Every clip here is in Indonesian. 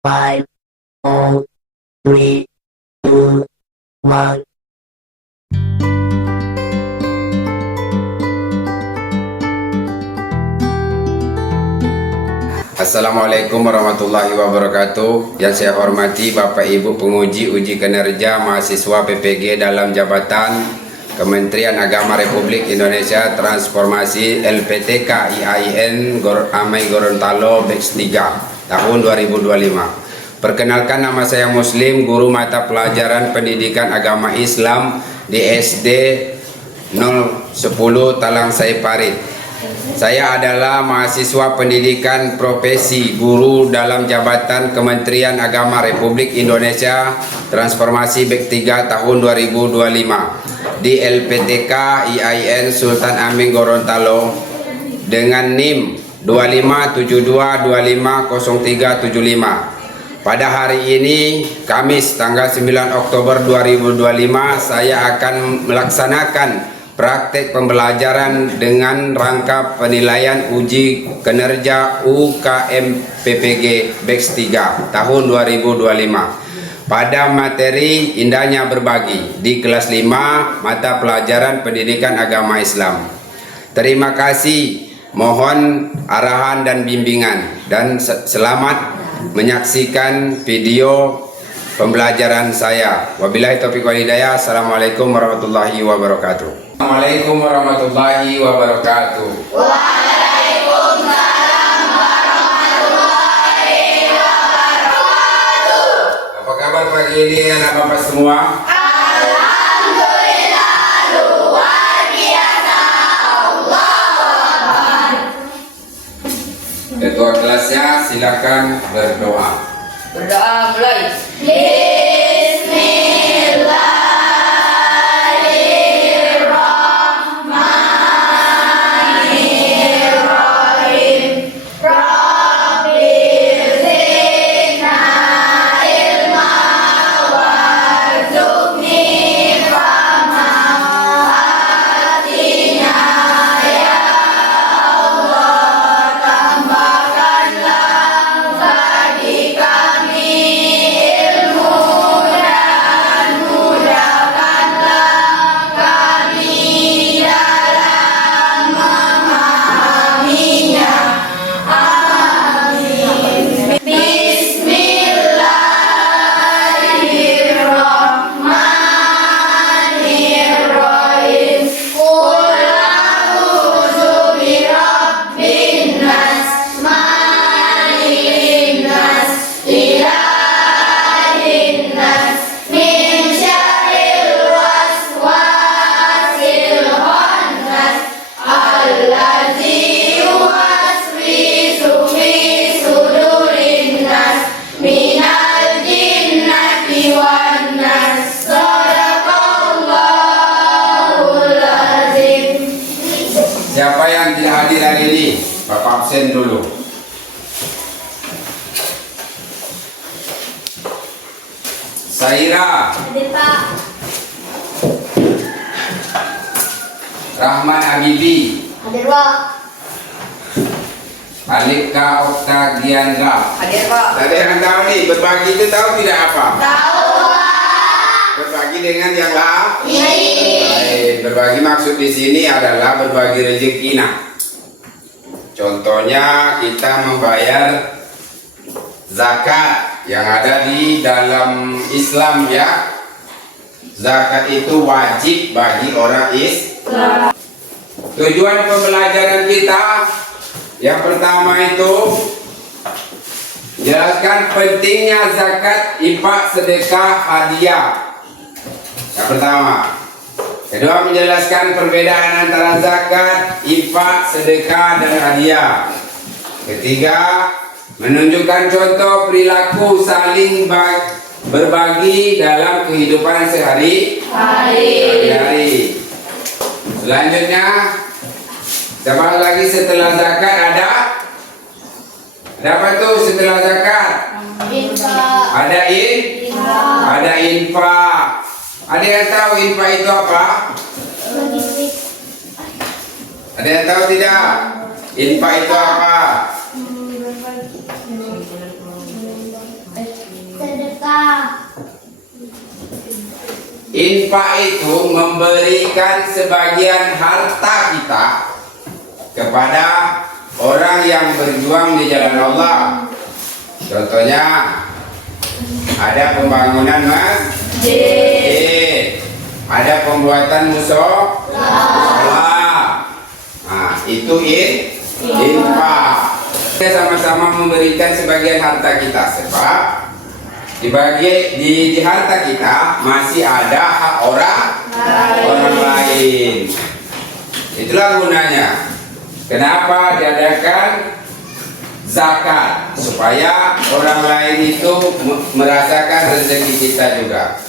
5, 4, 3, 2, 1. Assalamualaikum warahmatullahi wabarakatuh. Yang saya hormati Bapak Ibu penguji uji kinerja mahasiswa PPG dalam jabatan Kementerian Agama Republik Indonesia Transformasi LPTK IAIN Amai Gorontalo Batch 3 tahun 2025. Perkenalkan, nama saya Muslim, guru mata pelajaran pendidikan agama Islam di SD 010 Talang Saiparit. Saya adalah mahasiswa pendidikan profesi guru dalam jabatan Kementerian Agama Republik Indonesia Transformasi Batch 3 tahun 2025 di LPTK IAIN Sultan Ameng Gorontalo dengan NIM 2572250375. Pada hari ini, Kamis tanggal 9 Oktober 2025, saya akan melaksanakan praktek pembelajaran dengan rangka penilaian uji kinerja UKM PPG Batch 3 tahun 2025 pada materi indahnya berbagi di kelas 5 mata pelajaran pendidikan agama Islam. Terima kasih, mohon arahan dan bimbingan, dan selamat menyaksikan video pembelajaran saya. Wabillahi taufiq wal hidayah. Assalamualaikum warahmatullahi wabarakatuh. Assalamualaikum warahmatullahi wabarakatuh. Waalaikumsalam warahmatullahi wabarakatuh. Apa kabar pagi ini anak bapak semua? Alhamdulillah, luar biasa. Allahu Akbar. Ketua kelasnya silakan berdoa. Berdoa mulai. Siapa yang tidak hadir hari ini? Bapak absen dulu. Saira, Hadir Pak. Rahman Habibi, Hadir Pak. Alika Oktagiandra. Hadir Pak. Ada yang tahu nih, berbagi itu tahu tidak apa? Tahu Pak. Berbagi dengan yang lain. Baik. Berbagi maksud di sini adalah berbagi rezeki. Nah, contohnya kita membayar zakat yang ada di dalam Islam ya. Zakat itu wajib bagi orang Islam. Tujuan pembelajaran kita yang pertama itu jelaskan pentingnya zakat, infak, sedekah, hadiah. Yang pertama. Kedua, menjelaskan perbedaan antara zakat, infak, sedekah, dan hadiah. Ketiga, menunjukkan contoh perilaku saling berbagi dalam kehidupan sehari-hari. Selanjutnya, tambah lagi setelah zakat ada apa tuh setelah zakat? Infak. Ada infak. Ada yang tahu infak itu apa? Ada yang tahu tidak? Infak itu apa? Infak itu memberikan sebagian harta kita kepada orang yang berjuang di jalan Allah. Contohnya ada pembangunan masjid, ada pembuatan musola. Nah, itu infak. Kita sama-sama memberikan sebagian harta kita, sebab di harta kita masih ada hak orang lain. Itulah gunanya. Kenapa diadakan zakat? Supaya orang lain itu merasakan rezeki kita juga.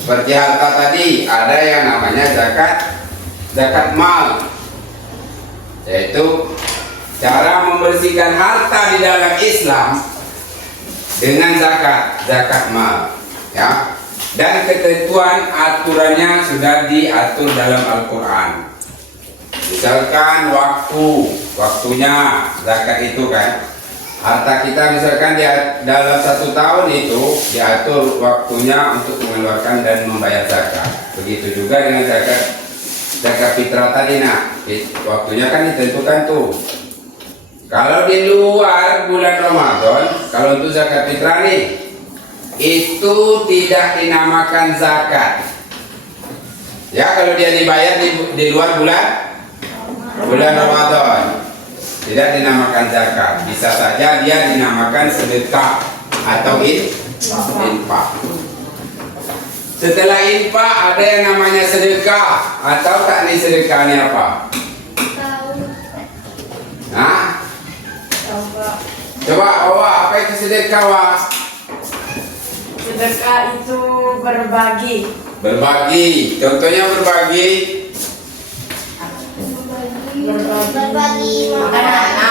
Seperti harta tadi, ada yang namanya zakat mal, yaitu cara membersihkan harta di dalam Islam dengan zakat mal, ya. Dan ketentuan aturannya sudah diatur dalam Al-Quran. Misalkan waktunya zakat itu kan, harta kita misalkan dalam 1 tahun itu diatur waktunya untuk mengeluarkan dan membayar zakat. Begitu juga dengan zakat fitrah tadi, waktunya kan ditentukan tuh. Kalau di luar bulan Ramadan, kalau untuk zakat fitrah nih, itu tidak dinamakan zakat. Ya, kalau dia dibayar di luar bulan Ramadan, tidak dinamakan zakat. Bisa saja dia dinamakan sedekah atau infak. Setelah infak ada yang namanya sedekah, atau tak nih sedekahnya apa? Nah, coba apa itu sedekah, Wak? Sedekah itu berbagi. Contohnya berbagi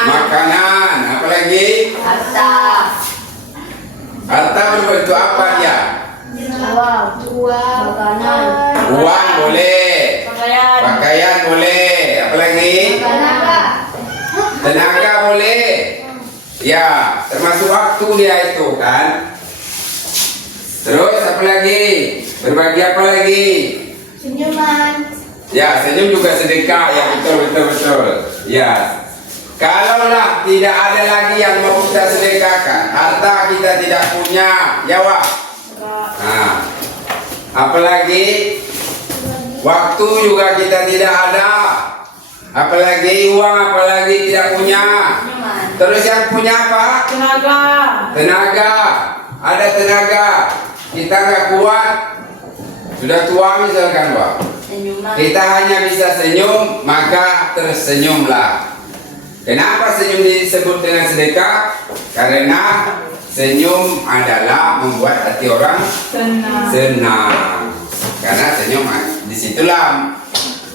makanan, apalagi harta berbentuk apa dia? Uang boleh, pakaian boleh, apalagi tenaga boleh, ya, termasuk waktu dia itu kan. Terus apalagi? Berbagi apa lagi? Senyuman. Ya, senyum juga sedekah, ya, betul. Ya, kalaulah tidak ada lagi yang mau kita sedekahkan, harta kita tidak punya, ya, Wak. Nah, apalagi waktu juga kita tidak ada, apalagi uang, apalagi tidak punya. Terus yang punya apa? Tenaga. Ada tenaga, kita nggak kuat, sudah tua misalkan, Wak. Kita hanya bisa senyum, maka tersenyumlah. Kenapa senyum disebut dengan sedekah? Karena senyum adalah membuat hati orang senang. Karena senyum, disitulah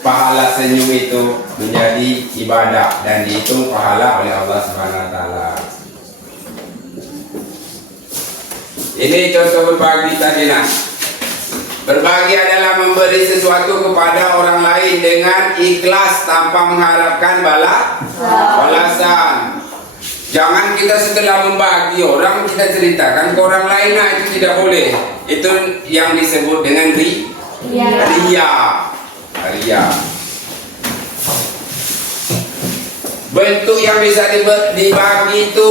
pahala senyum itu menjadi ibadah dan dihitung pahala oleh Allah Subhanahu wa taala. Ini contoh berbagi tadi, Berbagi adalah memberi sesuatu kepada orang lain dengan ikhlas tanpa mengharapkan balasan. Jangan kita setelah membagi orang kita ceritakan ke orang lain, itu tidak boleh. Itu yang disebut dengan ria. Bentuk yang bisa dibagi itu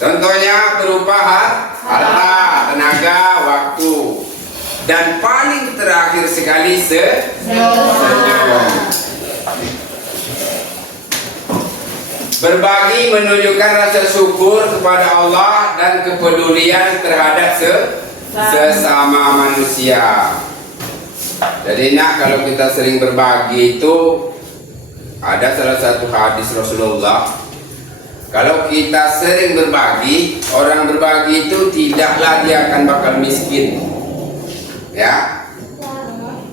contohnya berupa harta, tenaga, waktu. Dan paling terakhir sekali senyum. Berbagi menunjukkan rasa syukur kepada Allah dan kepedulian terhadap sesama manusia. Jadi kalau kita sering berbagi itu, ada salah satu hadis Rasulullah, kalau kita sering berbagi, orang berbagi itu tidaklah dia akan bakal miskin. Ya,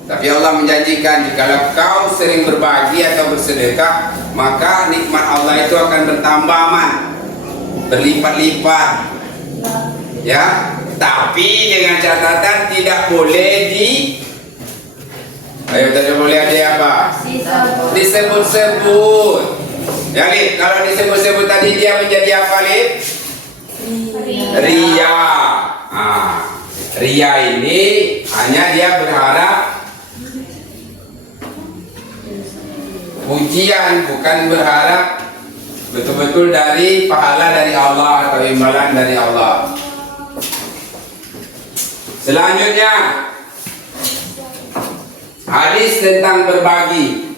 tapi Allah menjanjikan jika kau sering berbagi atau bersedekah, maka nikmat Allah itu akan bertambah, berlipat-lipat. Ya, tapi dengan catatan tidak boleh tidak boleh ada apa? Disebut-sebut. Ya, Lid, kalau disebut-sebut tadi dia menjadi apa, Lid? Ria. Ria ini hanya dia berharap pujian, bukan berharap betul-betul dari pahala dari Allah atau imbalan dari Allah. Selanjutnya, hadis tentang berbagi.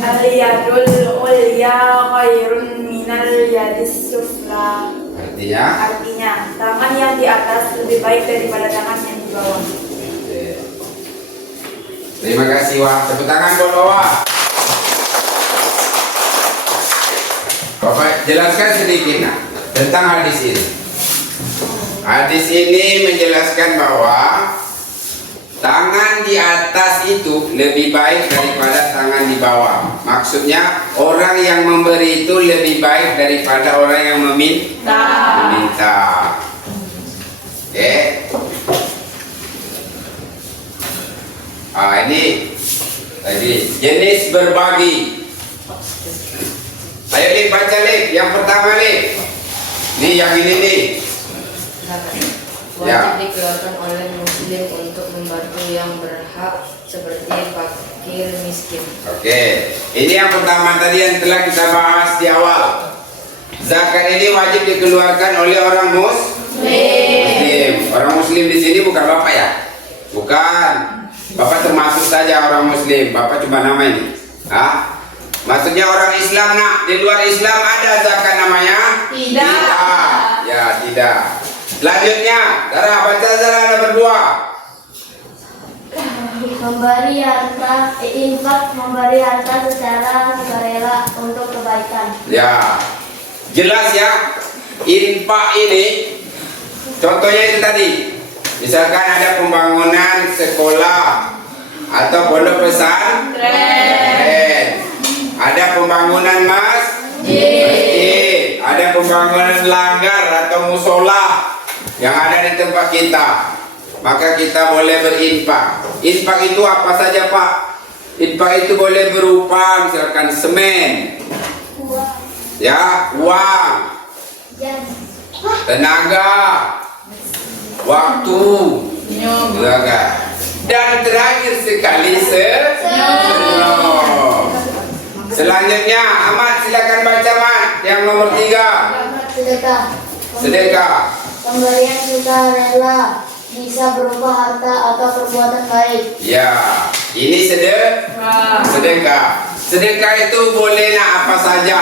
Al-yadul ulya khairun minal yadis sufla. Artinya, Tangan yang di atas lebih baik daripada tangan yang di bawah. terima kasih Wah. Tepuk tangan buat Wah. Bapak jelaskan sedikit nah, tentang hadis ini. Hadis ini menjelaskan bahwa tangan di atas itu lebih baik daripada tangan di bawah. Maksudnya orang yang memberi itu lebih baik daripada orang yang meminta. Oke. Ini tadi jenis berbagi. Ayo Lip, baca Lip. Yang pertama Lip. Nih yang ini nih. Wajib dikeluarkan oleh muslim untuk membantu yang berhak seperti fakir miskin. Oke, ini yang pertama tadi yang telah kita bahas di awal. Zakat ini wajib dikeluarkan oleh orang muslim. Orang muslim di sini bukan bapak ya? Bukan. Bapak termasuk saja orang muslim. Bapak cuma nama ini. Maksudnya orang Islam nak. Di luar Islam ada zakat namanya? Tidak. Ya, tidak. Selanjutnya, Zara baca Zara nomor 2. Memberi harta, infak, memberi harta secara sukarela untuk kebaikan. Ya, jelas ya. Infak ini, contohnya itu tadi. Misalkan ada pembangunan sekolah atau pondok pesantren, ada pembangunan masjid, ada pembangunan langgar atau musola yang ada di tempat kita, maka kita boleh berinfak. Infak itu apa saja Pak? Infak itu boleh berupa misalkan semen, ya, uang, tenaga, waktu, dan terakhir sekali senyum. Selanjutnya, Ahmad silakan baca Mat yang nomor 3. Sedekah. Pemberian sukarela bisa berupa harta atau perbuatan baik. Ya, ini sedekah. Sedekah itu boleh nak apa saja.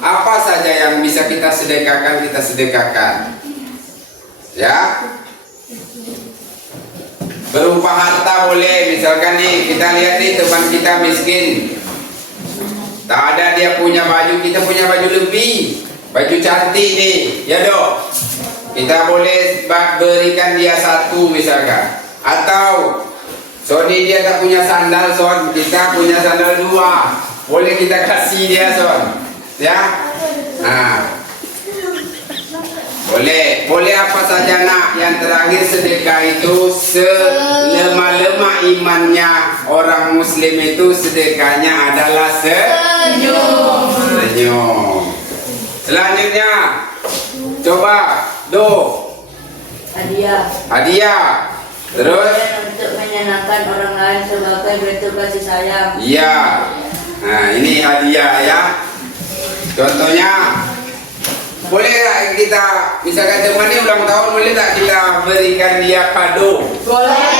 Apa saja yang bisa kita sedekahkan, kita sedekahkan. Ya. Berupa harta boleh, misalkan nih kita lihat nih teman kita miskin. Tak ada dia punya baju, kita punya baju lebih. Baju cantik nih, ya dok. Kita boleh berikan dia 1 misalkan. Atau Sony dia tak punya sandal Son, kita punya sandal 2. Boleh kita kasih dia Son. Ya. Nah. Boleh apa saja nak. Yang terakhir sedekah itu selemah-lemah imannya orang muslim itu sedekahnya adalah senyum. Selanjutnya coba hadiah. Terus Untuk menyenangkan orang lain sebagai bentuk kasih sayang. iya. Nah ini hadiah ya. Contohnya boleh tak kita misalkan teman ini ulang tahun, boleh tak kita berikan dia kado? Boleh.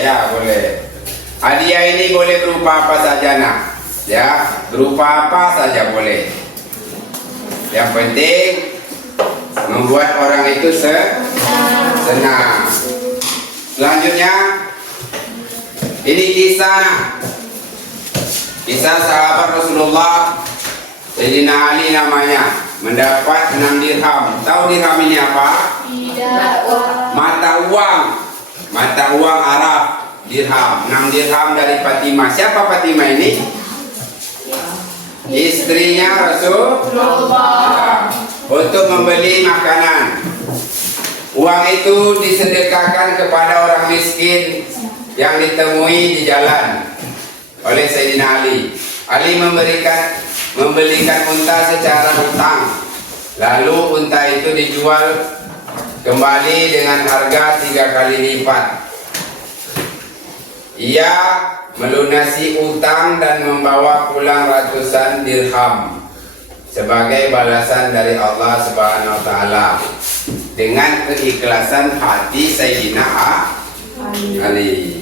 Ya boleh. Hadiah ini boleh berupa apa saja nak. Ya berupa apa saja boleh. Yang penting membuat orang itu senang. Selanjutnya ini kisah sahabat Rasulullah Sayyidina Ali namanya, mendapat 6 dirham. Tahu dirham ini apa? Mata uang Arab. Dirham, 6 dirham dari Fatimah. Siapa Fatimah ini? Istrinya Rasulullah. Untuk membeli makanan. Uang itu disedekahkan kepada orang miskin yang ditemui di jalan oleh Sayyidina Ali. Ali membelikan unta secara hutang. Lalu unta itu dijual kembali dengan harga 3 kali lipat. Ia melunasi utang dan membawa pulang ratusan dirham sebagai balasan dari Allah Subhanahu wa taala dengan keikhlasan hati Sayyidina Ali.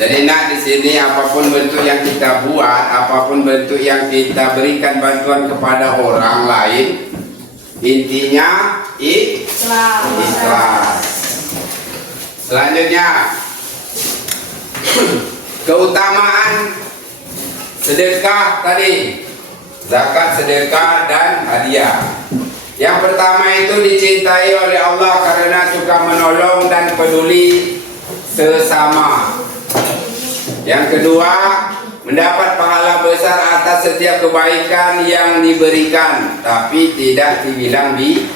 Jadi nak di sini apapun bentuk yang kita buat, apapun bentuk yang kita berikan bantuan kepada orang lain, intinya ikhlas. Selanjutnya, keutamaan sedekah tadi, zakat, sedekah, dan hadiah. Yang pertama itu dicintai oleh Allah karena suka menolong dan peduli sesama. Yang kedua, mendapat pahala besar atas setiap kebaikan yang diberikan, tapi tidak dibilang bilang.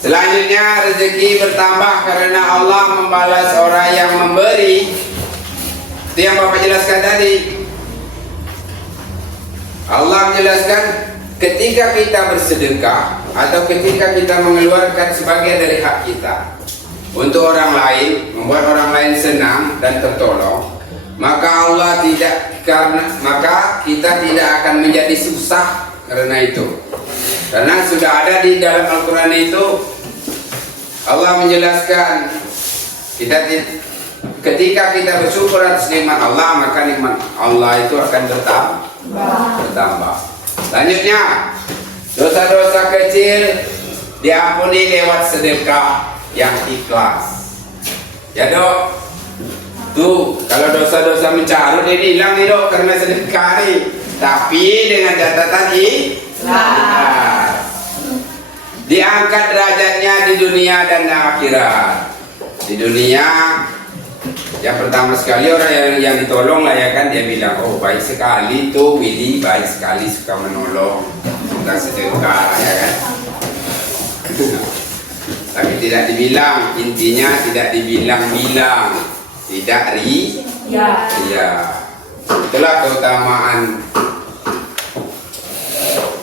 Selanjutnya, rezeki bertambah karena Allah membalas orang yang memberi. Itu yang Bapak jelaskan tadi. Allah menjelaskan ketika kita bersedekah atau ketika kita mengeluarkan sebagian dari hak kita untuk orang lain, membuat orang lain senang dan tertolong, maka kita tidak akan menjadi susah karena itu. Karena sudah ada di dalam Al-Quran itu, Allah menjelaskan ketika kita bersyukur atas nikmat Allah, maka nikmat Allah itu akan bertambah. Selanjutnya, dosa-dosa kecil diampuni lewat sedekah yang ikhlas. Ya dok, tuh kalau dosa-dosa mencarut ini hilang nih dok karena sedekah nih. Tapi dengan catatan ikhlas. Diangkat derajatnya di dunia dan akhirat. Di dunia, yang pertama sekali orang yang ditolong lah ya kan, dia bilang, oh baik sekali tuh Willy, baik sekali suka menolong, suka sedekah ya kan. Tapi tidak dibilang, intinya tidak dibilang-bilang, tidak ya. Itulah keutamaan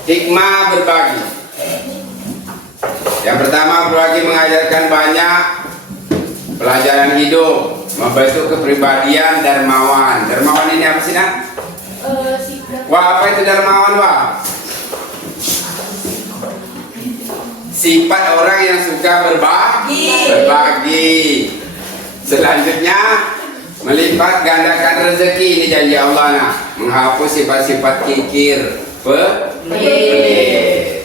hikmah berbagi. Yang pertama, berbagi mengajarkan banyak pelajaran hidup, membentuk kepribadian dermawan. Dermawan ini apa sih nak? Wah, apa itu dermawan wah? Sifat orang yang suka berbagi. Selanjutnya, melipat gandakan rezeki. Ini janji Allah nak, menghapus sifat-sifat kikir, pelit.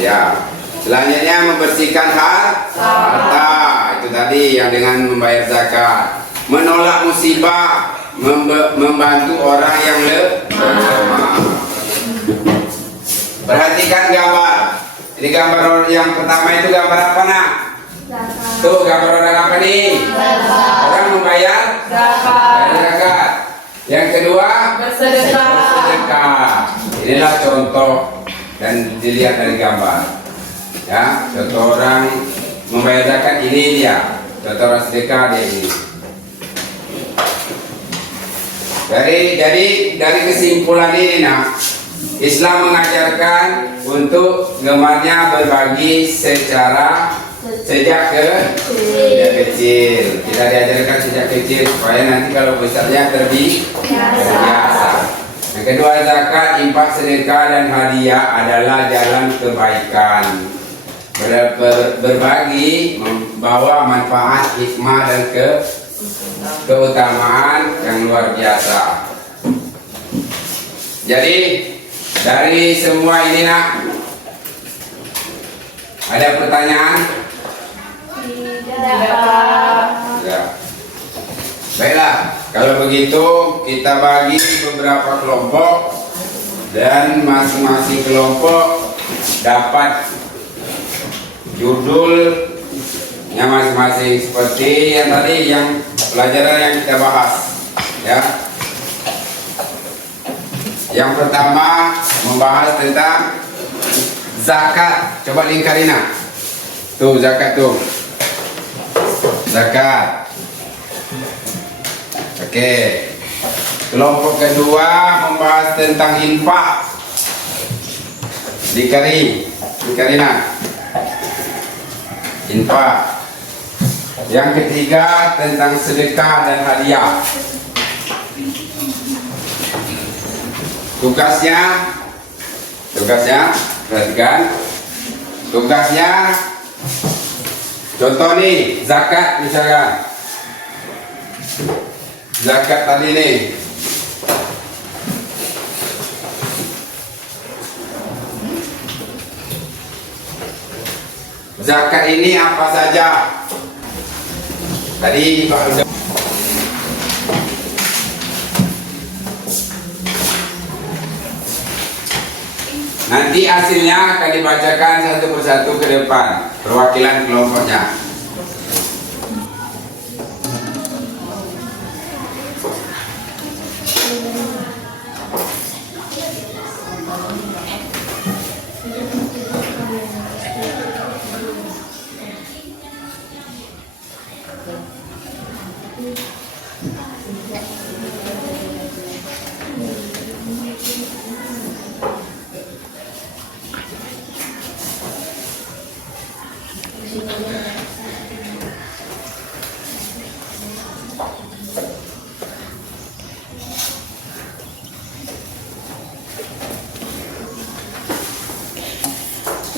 Ya. Selanjutnya membersihkan harta. Itu tadi yang dengan membayar zakat. Menolak musibah, membantu orang yang lemah. Perhatikan gambar. Ini gambar yang pertama itu gambar apa nak? Tuh gambar orang apa nih? Orang membayar zakat. Yang kedua bersedekah. Inilah contoh dan dilihat dari gambar. Ya, contoh orang membayar zakat ini dia, contoh orang sedekah dia ini. Dari kesimpulan ini nak, Islam mengajarkan untuk gemarnya berbagi sejak kecil. Kita diajarkan sejak kecil supaya nanti kalau besarnya terbiasa. Yang kedua, zakat, infak, sedekah, dan hadiah adalah jalan kebaikan. Berbagi membawa manfaat, hikmah, dan keutamaan yang luar biasa. Jadi dari semua ini nak, ada pertanyaan? Tidak. Baiklah, kalau begitu kita bagi beberapa kelompok dan masing-masing kelompok dapat judulnya masing-masing seperti yang tadi, yang pelajaran yang kita bahas ya. Yang pertama membahas tentang zakat. Coba lingkarina. Tuh zakat tuh. Zakat. Oke. Kelompok kedua membahas tentang infak. Dikarina. Infak. Yang ketiga tentang sedekah dan hadiah. Tugasnya, perhatikan. Tugasnya, contoh nih, zakat misalkan. Zakat tadi nih. Zakat ini apa saja? Tadi Pak udah. Nanti hasilnya akan dibacakan satu persatu ke depan, perwakilan kelompoknya.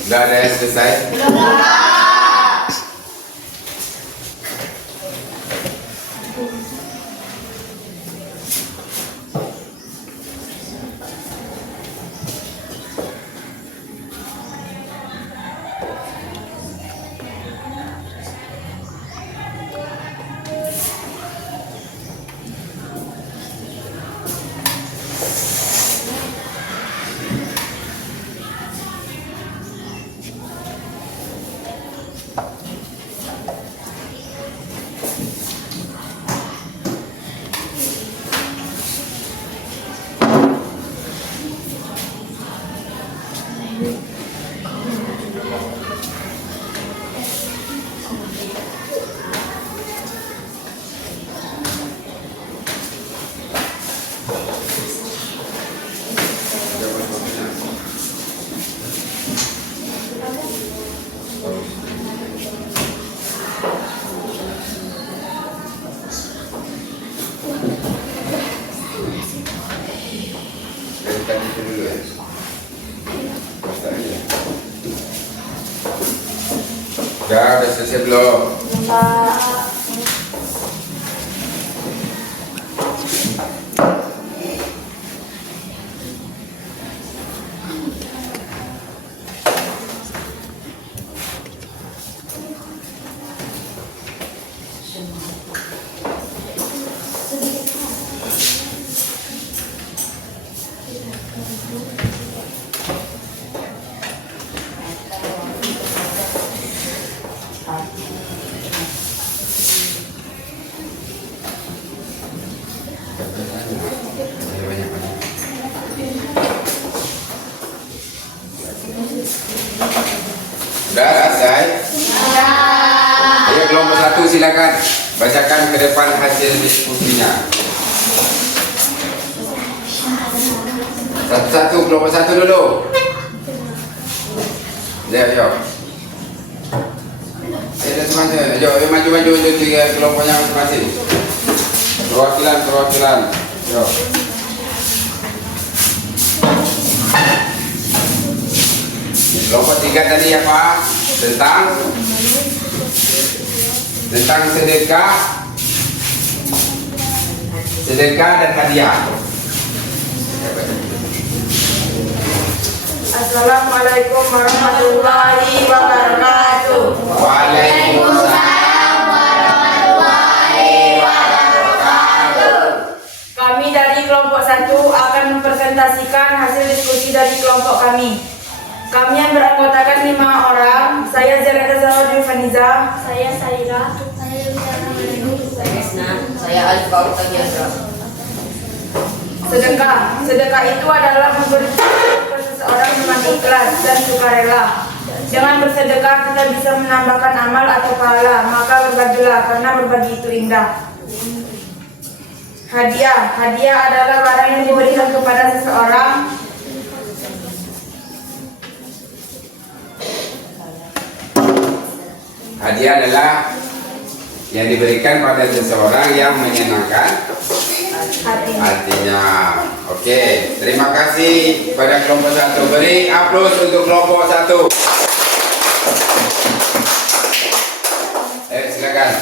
Sudah ada yang selesai? Udah selesai belum? Sudah selesai? Ayo kelompok satu silakan bacakan ke depan hasil diskusinya. Satu-satu, kelompok satu dulu. Ya, ayo. Ayo maju tiga kelompoknya masing-masing. Perwakilan. Yo. Kelompok tiga tadi apa? Tentang sedekah dan hadiah. Assalamualaikum warahmatullahi wabarakatuh. Waalaikumsalam warahmatullahi wabarakatuh. Kami dari kelompok 1 akan mempresentasikan hasil diskusi dari kelompok kami. Kami yang beranggotakan 5 orang. Saya Zerada Zawadi Faniza. Saya Saira. Saya Luciana Meleni. Saya Esna. Saya Alif Fauzan Yandra. Sedekah itu adalah memberi ke seseorang dengan ikhlas dan sukarela. Dengan bersedekah kita bisa menambahkan amal atau pahala. Maka berbagilah karena berbagi itu indah. Hadiah. Hadiah adalah barang yang diberikan kepada seseorang. Hadiah adalah yang diberikan pada seseorang yang menyenangkan hatinya. Oke, terima kasih pada kelompok 1. Beri aplaus untuk kelompok 1. Silakan.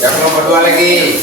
Yang kelompok 2 lagi.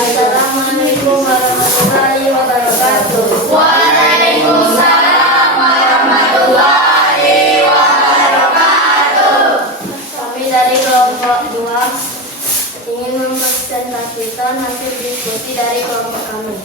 Assalamualaikum warahmatullahi wabarakatuh. Waalaikumsalam warahmatullahi wabarakatuh. Kami dari kelompok 2 ingin mempresentasikan hasil diskusi dari kelompok kami.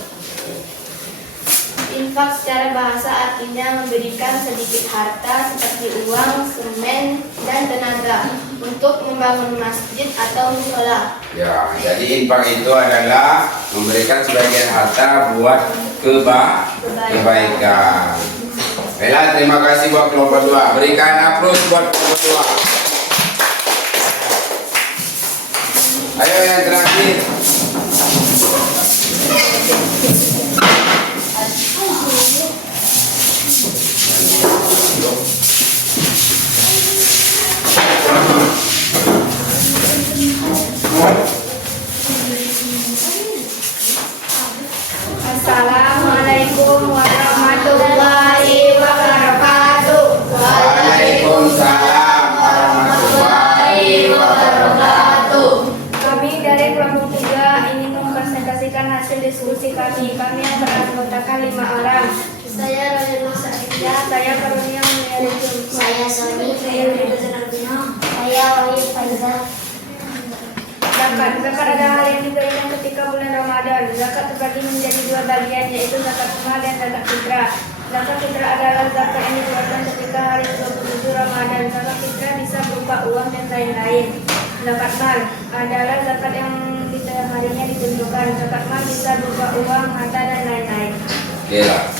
Infak secara bahasa artinya memberikan sedikit harta seperti uang, semen, dan tenaga untuk membangun masjid atau musola. Ya, jadi infak itu adalah memberikan sebagian harta buat kebaikan. Baiklah, terima kasih buat kelompok 2. Berikan aplaus buat kelompok 2. Ayo yang terakhir. Assalamualaikum warahmatullahi wabarakatuh. Waalaikumsalam warahmatullahi wabarakatuh. Kami dari kelompok 3 ingin mempresentasikan hasil diskusi kami. Kami yang beranggotakan 5 orang. Saya Raden Musafia, saya Karunia Mulyaritum, saya Sony, saya Rida Zanarbino, saya Wahid Faizal. Zakat adalah hal yang diberikan ketika bulan Ramadan. Zakat terbagi menjadi 2 bagian, yaitu zakat mal dan zakat fitrah. Zakat fitrah adalah zakat yang dikeluarkan ketika hari 27 Ramadan. Zakat fitrah bisa berupa uang dan lain-lain. Zakat mal adalah zakat yang harinya ditentukan. Zakat mal bisa berupa uang, harta, dan lain-lain. Oke lah.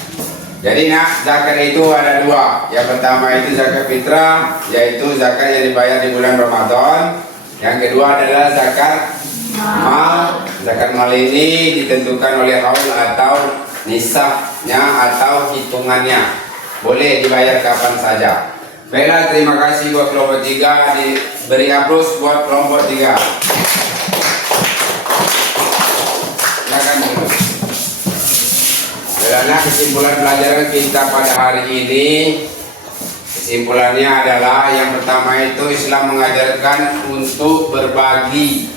Jadi nak, zakat itu ada 2. Yang pertama itu zakat fitrah, yaitu zakat yang dibayar di bulan Ramadan. Yang kedua adalah zakat mal. Zakat mal ini ditentukan oleh haul atau nisabnya atau hitungannya. Boleh dibayar kapan saja. Baiklah, terima kasih buat kelompok 3. Diberi aplaus buat kelompok 3. Silakan dulu. Baiklah, kesimpulan pelajaran kita pada hari ini. Kesimpulannya adalah yang pertama itu Islam mengajarkan untuk berbagi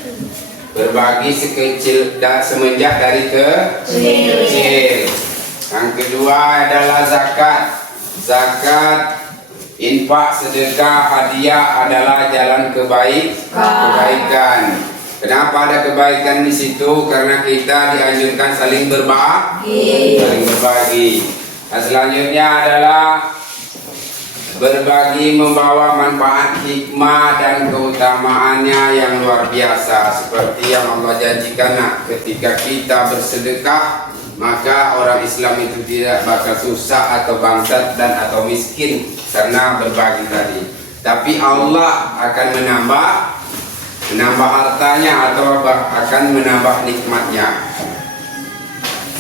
sekecil dan semenjak dari kecil. Yang kedua adalah zakat, infak, sedekah, hadiah adalah jalan kebaikan. Kenapa ada kebaikan di situ? Karena kita dianjurkan saling berbagi. Nah, selanjutnya adalah berbagi membawa manfaat, hikmah dan keutamaannya yang luar biasa, seperti yang Allah janjikan. Ketika kita bersedekah, maka orang Islam itu tidak bakal susah atau bangsat dan atau miskin karena berbagi tadi. Tapi Allah akan menambah hartanya atau akan menambah nikmatnya.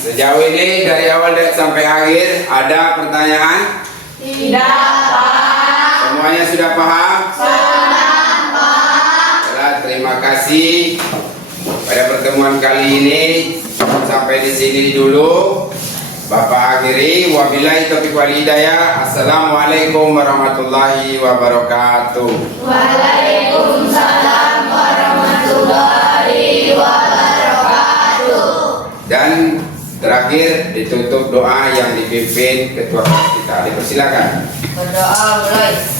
Sejauh ini dari awal sampai akhir ada pertanyaan? Tidak, Pak. Semuanya sudah paham? Sudah, Pak. Terima kasih pada pertemuan kali ini. Sampai di sini dulu. Bapak akhiri. Wabillahi taufiq wal hidayah. Assalamualaikum warahmatullahi wabarakatuh. Waalaikumsalam warahmatullahi wabarakatuh. Dan terakhir ditutup doa yang dipimpin ketua kita. Dipersilakan. Berdoa mulai.